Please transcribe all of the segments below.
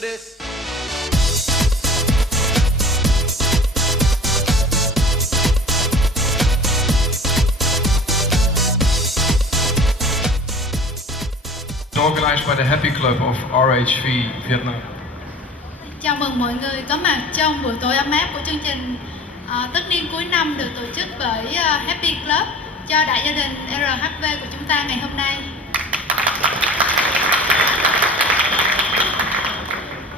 for this? Organized by the Happy Club of RHV Vietnam. Chào mừng mọi người có mặt trong buổi tối ấm áp của chương trình tất niên cuối năm được tổ chức bởi Happy Club cho đại gia đình RHV của chúng ta ngày hôm nay.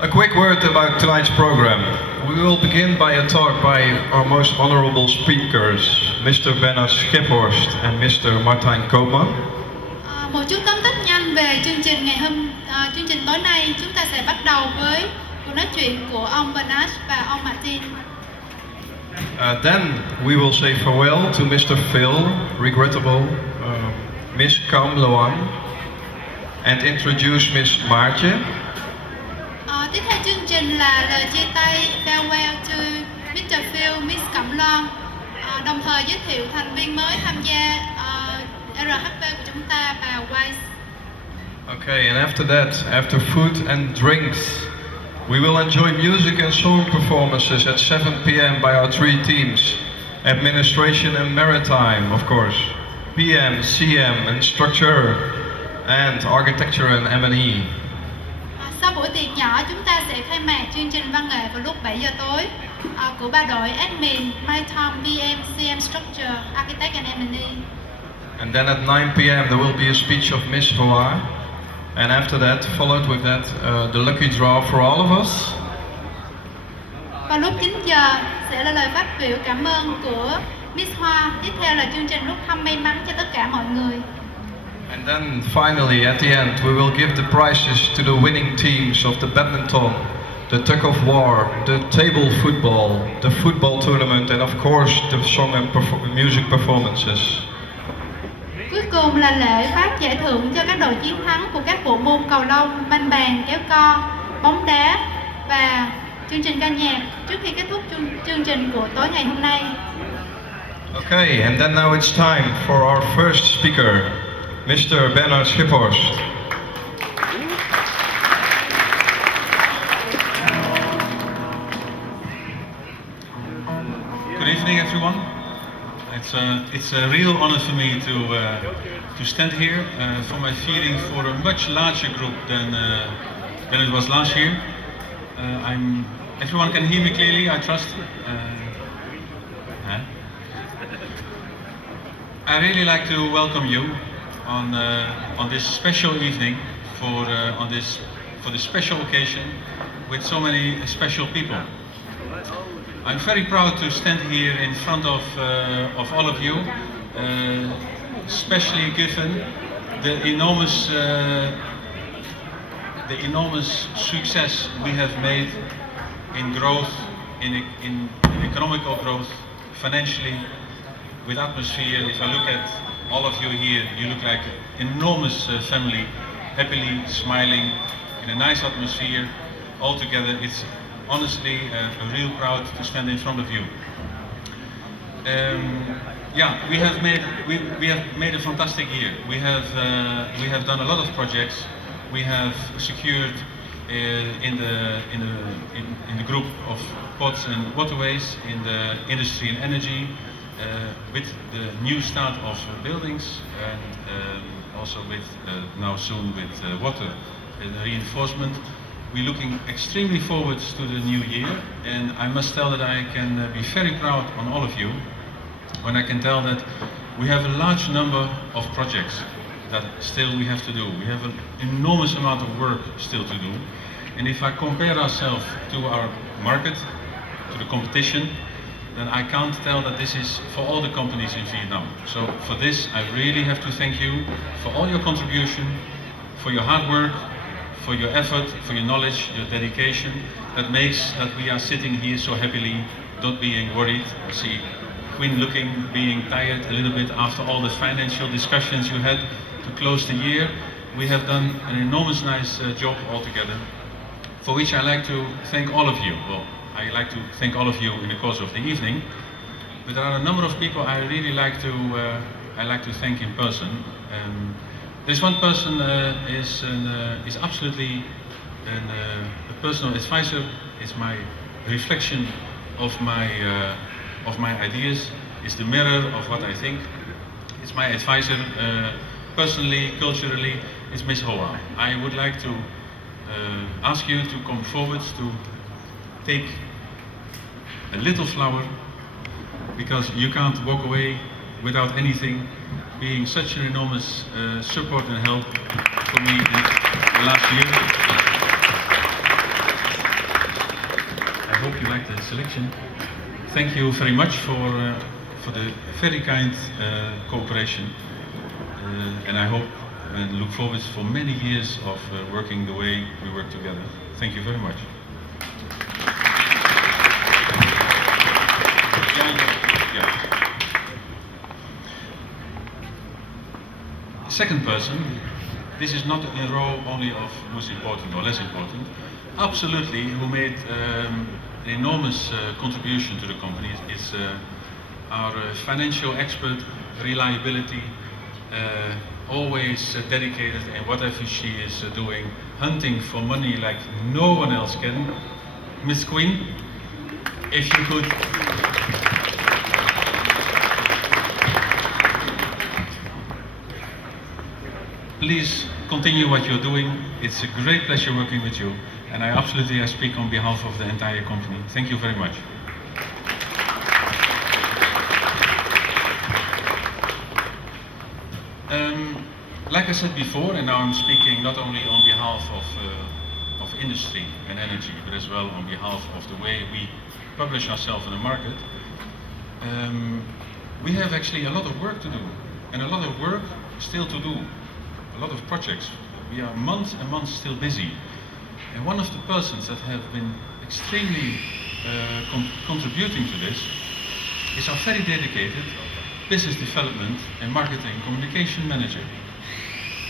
A quick word about tonight's program. We will begin by a talk by our most honorable speakers, Mr. Bernard Schiphorst and Mr. Martijn Koopman. Một chút tóm tắt nhanh về chương trình tối nay, chúng ta sẽ bắt đầu với cuộc nói chuyện của ông Bernard và ông Martin. Then we will say farewell to Mr. Phil, regrettable, Miss Cam Loan, and introduce Miss Maartje. Tiếp theo chương trình là lời chia tay farewell to Mr. Phil, Miss Cam Loan, đồng thời giới thiệu thành viên mới tham gia RHV của chúng ta và Wise. Okay, and after that, after food and drinks, we will enjoy music and song performances at 7 p.m. by our three teams: Administration and Maritime, of course, PM, CM and Structure, and Architecture and M&E. Sau buổi tiệc nhỏ, chúng ta sẽ khai mạc chương trình văn nghệ vào lúc 7 giờ tối của ba đội Admin, Maritime, PM, CM, Structure, Architect and M&E. And then at 9 p.m. there will be a speech of Miss Hoa. And after that, followed with that, the lucky draw for all of us. Vào lúc 9 giờ sẽ là lời phát biểu cảm ơn của Miss Hoa. Tiếp theo là chương trình rút thăm may mắn cho tất cả mọi người. And then finally, at the end, we will give the prizes to the winning teams of the badminton, the tug of war, the table football, the football tournament, and of course the song and music performances. Cuối cùng là lễ phát giải thưởng cho các đội chiến thắng của các bộ môn cầu lông, banh bàn, kéo co, bóng đá và chương trình ca nhạc trước khi kết thúc chương trình của tối ngày hôm nay. Okay, and then now it's time for our first speaker, Mr. Bernard Schiphorst. Good evening, everyone. It's a real honor for me to stand here for my feeling for a much larger group than it was last year. Everyone can hear me clearly, I trust. I really like to welcome you on this special evening for this special occasion with so many special people. I'm very proud to stand here in front of all of you, especially given the enormous success we have made in growth, in economical growth, financially, with atmosphere. If I look at all of you here, you look like an enormous family, happily smiling in a nice atmosphere. All together, it's honestly real proud to stand in front of you. We have made a fantastic year. We have done a lot of projects. We have secured in the group of ports and waterways, in the industry and energy, with the new start of buildings, and also with now soon with water reinforcement. We're looking extremely forward to the new year, and I must tell that I can be very proud on all of you when I can tell that we have a large number of projects that still we have to do. We have an enormous amount of work still to do, and if I compare ourselves to our market, to the competition, then I can't tell that this is for all the companies in Vietnam. So for this, I really have to thank you for all your contribution, for your hard work, for your effort, for your knowledge, your dedication, that makes that we are sitting here so happily, not being worried. I see Quinn being tired a little bit after all the financial discussions you had to close the year. We have done an enormous nice job altogether, for which I like to thank all of you. Well, I like to thank all of you in the course of the evening, but there are a number of people I really like to thank in person. This one person is absolutely and a personal advisor is my reflection of my ideas, is the mirror of what I think. It's my advisor personally, culturally, it's Miss Hoa. I would like to ask you to come forward to take a little flower, because you can't walk away without anything, being such an enormous support and help for me in the last year. I hope you like the selection. Thank you very much for the very kind cooperation, and I hope and look forward for many years of working the way we work together. Thank you very much. Second person, this is not a row only of most important or less important, absolutely, who made an enormous contribution to the company is our financial expert, reliability, always dedicated in whatever she is doing, hunting for money like no one else can. Miss Queen, if you could. Please continue what you're doing. It's a great pleasure working with you, and I speak on behalf of the entire company. Thank you very much. Like I said before, and now I'm speaking not only on behalf of industry and energy, but as well on behalf of the way we publish ourselves in the market, we have actually a lot of work to do, and a lot of work still to do. A lot of projects. We are months and months still busy. And one of the persons that have been extremely contributing to this is our very dedicated business development and marketing communication manager.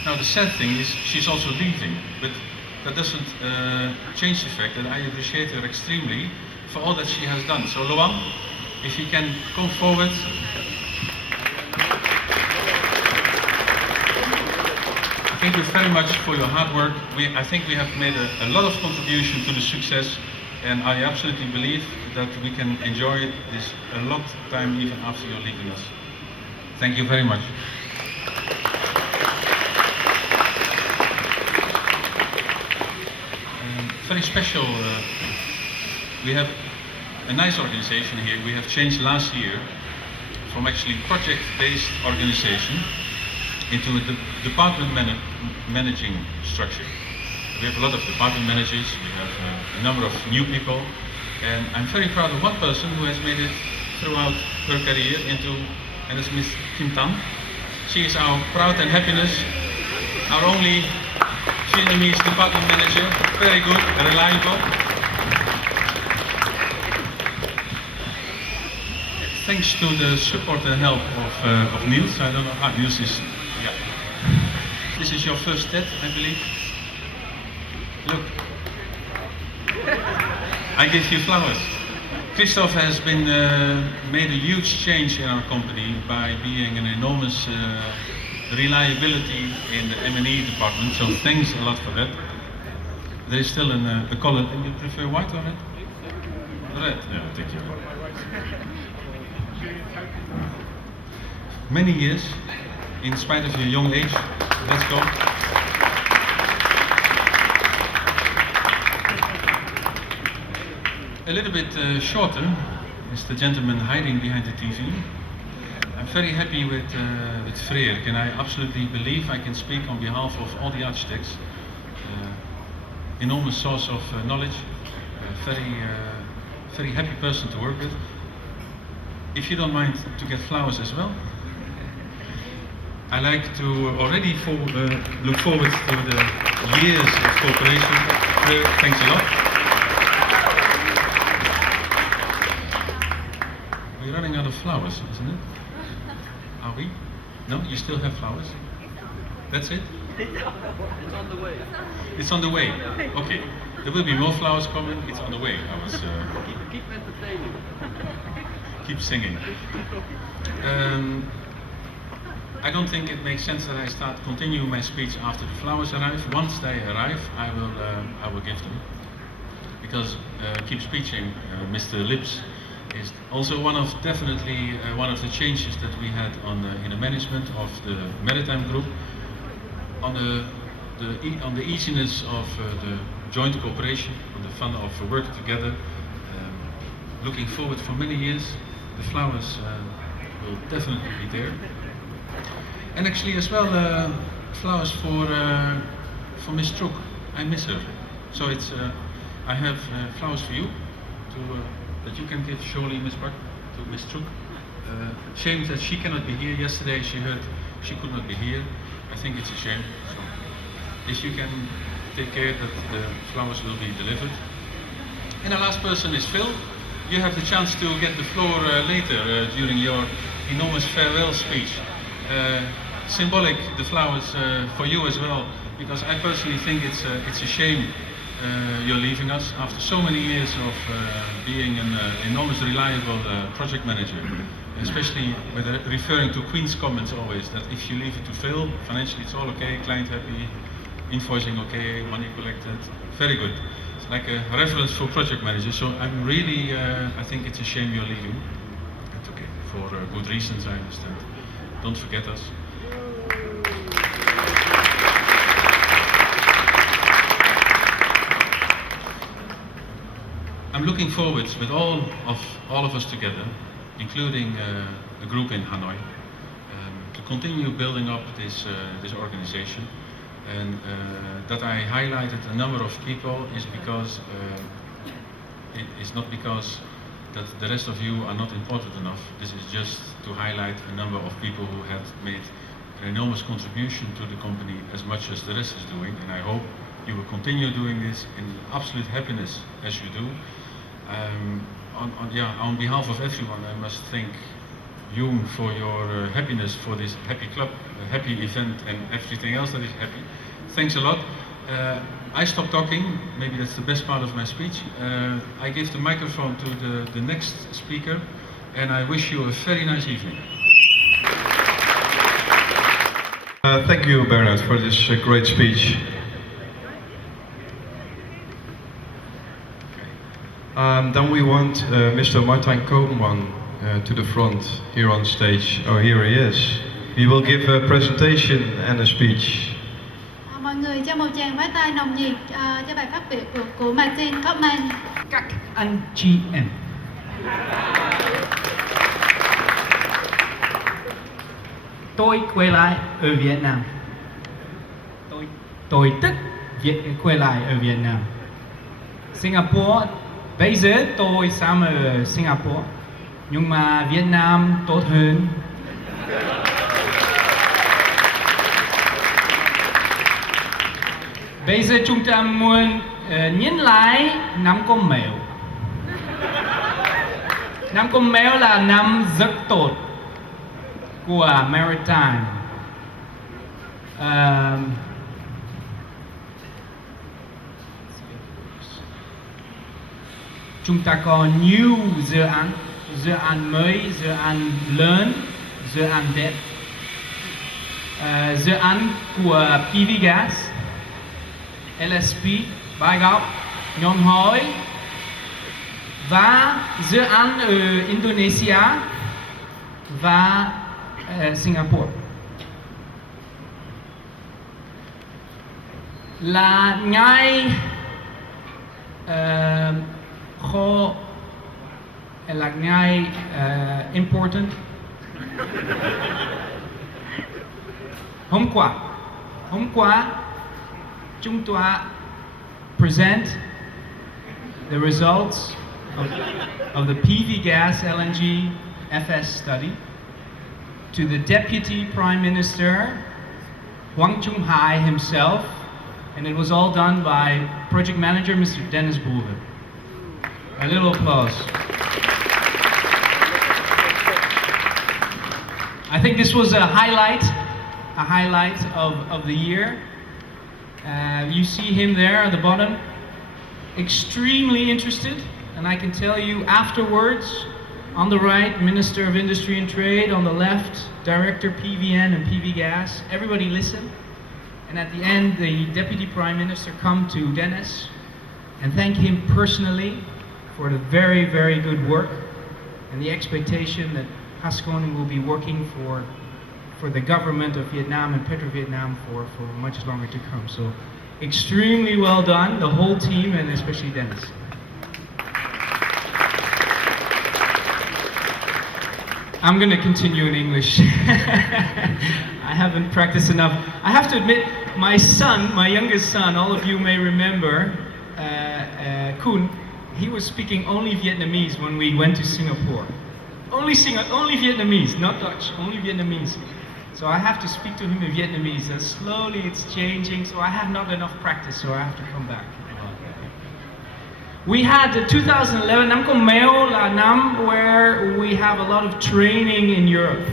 Now the sad thing is she's also leaving, but that doesn't change the fact that I appreciate her extremely for all that she has done. So Luan, if you can come forward. Thank you very much for your hard work. I think we have made a lot of contribution to the success, and I absolutely believe that we can enjoy this a lot of time even after you're leaving us. Thank you very much. Very special, we have a nice organization here. We have changed last year from actually project-based organization into a department managing structure. We have a lot of department managers, we have a number of new people, and I'm very proud of one person who has made it throughout her career into, and it's Miss Kim Tan. She is our pride and happiness, our only Vietnamese department manager, very good and reliable. Thanks to the support and help of Niels. I don't know how Niels is. Yeah. This is your first TED, I believe. Look. I give you flowers. Christophe has been made a huge change in our company by being an enormous reliability in the M&E department, so thanks a lot for that. There is still a color. And you prefer white or red? Red, yeah, thank you. Many years, in spite of your young age. Let's go. A little bit shorter is the gentleman hiding behind the TV. I'm very happy with Freek, and I absolutely believe I can speak on behalf of all the architects. Enormous source of knowledge, very happy person to work with. If you don't mind to get flowers as well. I like to already look forward to the years of cooperation. Thanks a lot. We're running out of flowers, isn't it? Are we? No, you still have flowers? That's it? It's on the way. It's on the way. Okay. There will be more flowers coming. It's on the way. I was Keep entertaining. keep singing. I don't think it makes sense that I start continuing my speech after the flowers arrive. Once they arrive, I will give them. Because keep speeching, Mr. Lips is also definitely one of the changes that we had in the management of the maritime group, on the easiness of the joint cooperation, on the fun of working together. Looking forward for many years. The flowers will definitely be there. And actually as well flowers for Miss Truk. I miss her. So I have flowers for you that you can give surely, Miss Park, to Miss Truk. Shame that she cannot be here. Yesterday she heard she could not be here. I think it's a shame. So if you can take care that the flowers will be delivered. And the last person is Phil. You have the chance to get the floor later during your enormous farewell speech. Symbolic, the flowers for you as well, because I personally think it's a shame you're leaving us after so many years of being an enormous reliable project manager, especially with referring to Queen's comments always, that if you leave it to Phil, financially it's all okay, client happy, invoicing okay, money collected, very good. It's like a reference for project managers, so I'm really, I think it's a shame you're leaving. It's okay, for good reasons, I understand. Don't forget us. I'm looking forward with all of us together, including the group in Hanoi, to continue building up this organization. And that I highlighted a number of people is because it is not because that the rest of you are not important enough. This is just to highlight a number of people who have made an enormous contribution to the company as much as the rest is doing, and I hope you will continue doing this in absolute happiness as you do. On behalf of everyone, I must thank you for your happiness for this happy club, happy event, and everything else that is happy. Thanks a lot. I stop talking, maybe that's the best part of my speech. I give the microphone to the next speaker, and I wish you a very nice evening. Thank you, Bernard, for this great speech. Then we want Mr. Martijn Koopman to the front here on stage. Oh, here he is. He will give a presentation and a speech. Mọi người cho một tràng pháo tay nồng nhiệt cho bài phát biểu của Martin Koopman. Các anh chị em, tôi quay lại ở Việt Nam. Tôi thích quay lại ở Việt Nam. Singapore, bây giờ tôi sống ở Singapore, nhưng mà Việt Nam tốt hơn. Bây giờ chúng ta muốn nhìn lại năm con mèo. Năm con mèo là năm rất tốt của Maritime. Chúng ta có nhiều dự án mới, dự án lớn, dự án đẹp. Dự án của PV Gas, LSP, Bãi Góc, nhóm hỏi và dự án ở Indonesia và Singapore. Là ngày khó, là ngày important. Hôm qua chúng ta present the results of the PV gas LNG FS study to the Deputy Prime Minister Hoàng Trung Hải himself, and it was all done by Project Manager Mr. Dennis Boeven. A little applause. I think this was a highlight of the year. You see him there at the bottom, extremely interested, and I can tell you afterwards On the right, Minister of Industry and Trade. On the left, Director PVN and PV Gas. Everybody listen. And at the end, the Deputy Prime Minister come to Dennis and thank him personally for the very, very good work and the expectation that Haskoning will be working for the government of Vietnam and Petro Vietnam for much longer to come. So extremely well done, the whole team and especially Dennis. I'm going to continue in English. I haven't practiced enough. I have to admit, my son, my youngest son, all of you may remember, Koen, he was speaking only Vietnamese when we went to Singapore. Only Vietnamese, not Dutch, only Vietnamese. So I have to speak to him in Vietnamese, and slowly it's changing, so I have not enough practice, so I have to come back. We had 2011, năm con mèo là năm where we have a lot of training in Europe.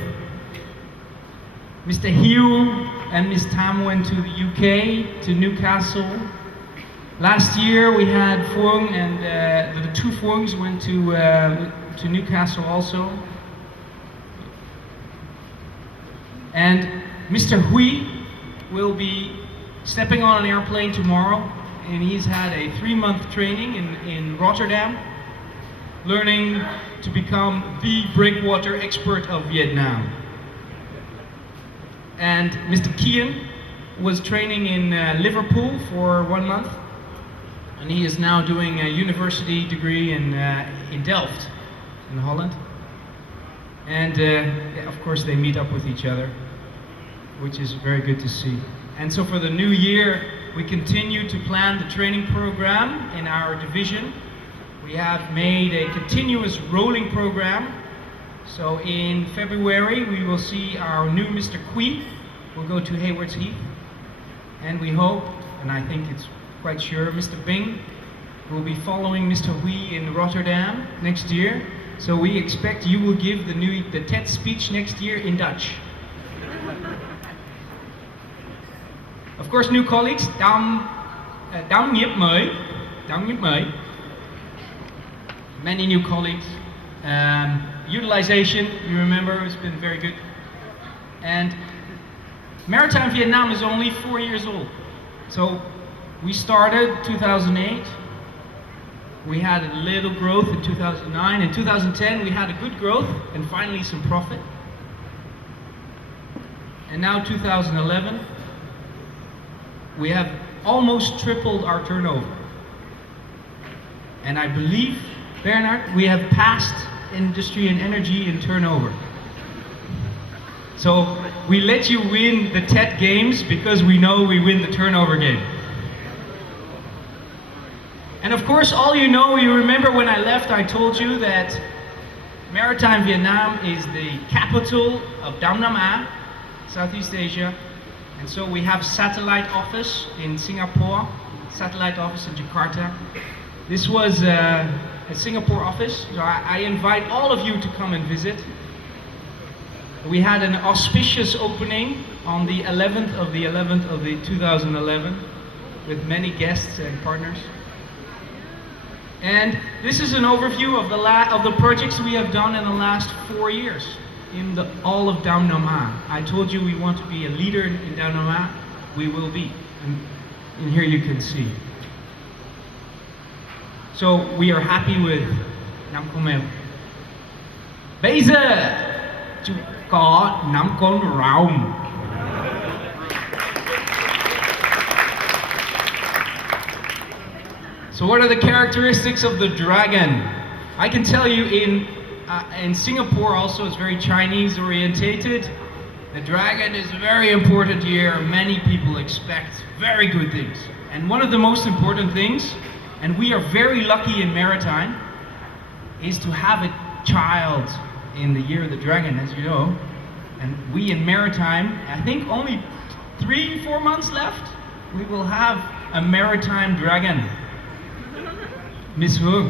Mr. Hugh and Ms. Tam went to the UK, to Newcastle. Last year we had Phuong and the two Phuongs went to Newcastle also. And Mr. Hui will be stepping on an airplane tomorrow, and he's had a 3-month training in Rotterdam, learning to become the breakwater expert of Vietnam. And Mr. Kien was training in Liverpool for 1 month, and he is now doing a university degree in Delft, in Holland. And of course they meet up with each other, which is very good to see. And so for the new year, we continue to plan the training program in our division. We have made a continuous rolling program. So in February, we will see our new Mr. Cuoi. We'll go to Haywards Heath. And we hope, and I think it's quite sure, Mr. Bing will be following Mr. Hui in Rotterdam next year. So we expect you will give the TED speech next year in Dutch. Of course, new colleagues, Dam nghiệp mới. Many new colleagues. Utilization, you remember, it's been very good. And Maritime Vietnam is only 4 years old. So we started 2008. We had a little growth in 2009. In 2010, we had a good growth and finally some profit. And now 2011, we have almost tripled our turnover. And I believe, Bernard, we have passed industry and energy in turnover. So we let you win the TED games because we know we win the turnover game. And of course, all you know, you remember when I left, I told you that Maritime Vietnam is the capital of Đông Nam Á, Southeast Asia. And so we have satellite office in Singapore, satellite office in Jakarta. This was a Singapore office, so I invite all of you to come and visit. We had an auspicious opening on the 11th of the 2011 with many guests and partners. And this is an overview of the projects we have done in the last 4 years in all of Đông Nam Á. I told you we want to be a leader in Đông Nam Á. We will be. And here you can see. So we are happy with năm con mèo. Bây giờ chúng có 5 con rồng. So what are the characteristics of the dragon? I can tell you in Singapore also, it's very Chinese orientated. The dragon is very important here. Many people expect very good things. And one of the most important things, and we are very lucky in Maritime, is to have a child in the year of the dragon, as you know. And we in Maritime, I think only 3-4 months left, we will have a Maritime dragon. Miss Hu.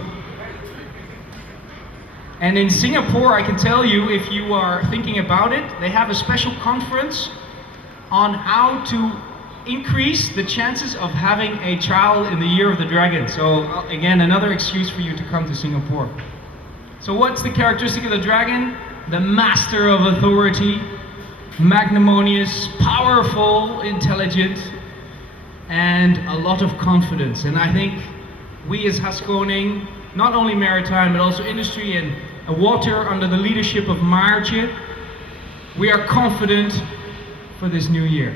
And in Singapore, I can tell you, if you are thinking about it, they have a special conference on how to increase the chances of having a child in the year of the dragon. So again, another excuse for you to come to Singapore. So what's the characteristic of the dragon? The master of authority, magnanimous, powerful, intelligent, and a lot of confidence. And I think we as Haskoning, not only maritime but also industry and water under the leadership of Maartje, we are confident for this new year.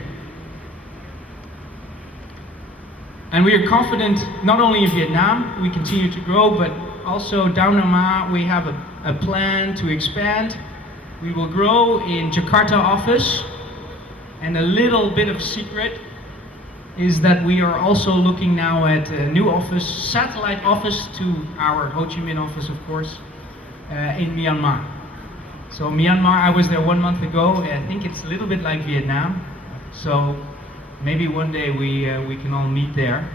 And we are confident not only in Vietnam, we continue to grow, but also down Nama we have a plan to expand. We will grow in Jakarta office, and a little bit of secret is that we are also looking now at a new office, satellite office to our Ho Chi Minh office, of course, in Myanmar. So Myanmar, I was there 1 month ago. I think it's a little bit like Vietnam. So maybe one day we can all meet there.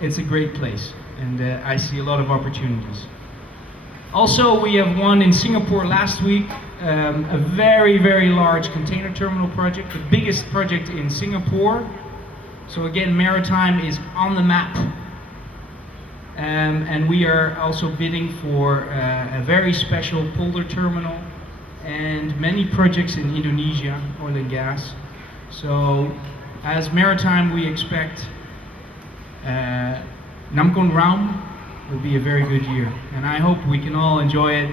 It's a great place, and I see a lot of opportunities. Also, we have won in Singapore last week a very, very large container terminal project, the biggest project in Singapore. So again, maritime is on the map. And we are also bidding for a very special polder terminal and many projects in Indonesia, oil and gas. So as maritime, we expect Nam Kon Raum will be a very good year. And I hope we can all enjoy it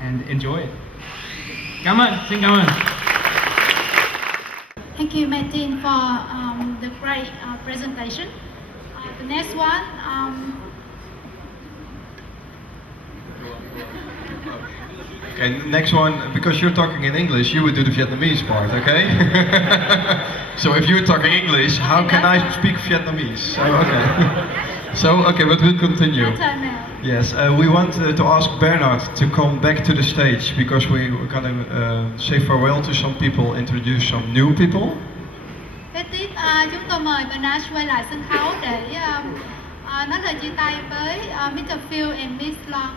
and enjoy it. Cảm ơn, xin cảm ơn. Thank you, Martin, for the great presentation. The next one, Okay, next one, because you're talking in English, you would do the Vietnamese part, okay? So if you're talking English, how can I speak Vietnamese? So, okay, but we'll continue. your turn now. Yes, we want to ask Bernard to come back to the stage, because we're gonna say farewell to some people, introduce some new people. Kế tiếp, chúng tôi mời Bernard quay lại sân khấu để nói lời chia tay với Mr. Phil and Miss Long.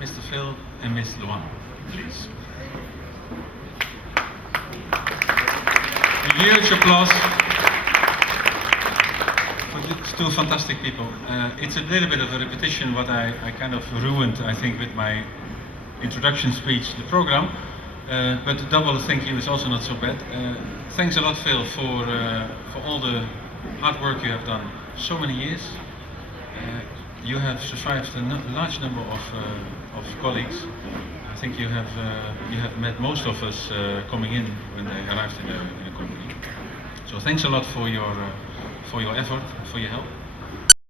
Mr. Phil and Miss Luan, please. A huge applause for these two fantastic people. It's a little bit of a repetition what I kind of ruined, I think, with my introduction speech, the program. But the double thank you is also not so bad. Thanks a lot, Phil, for all the hard work you have done so many years. You have survived a large number of colleagues. I think you have met most of us coming in when they arrived in the company. So thanks a lot for your effort, for your help.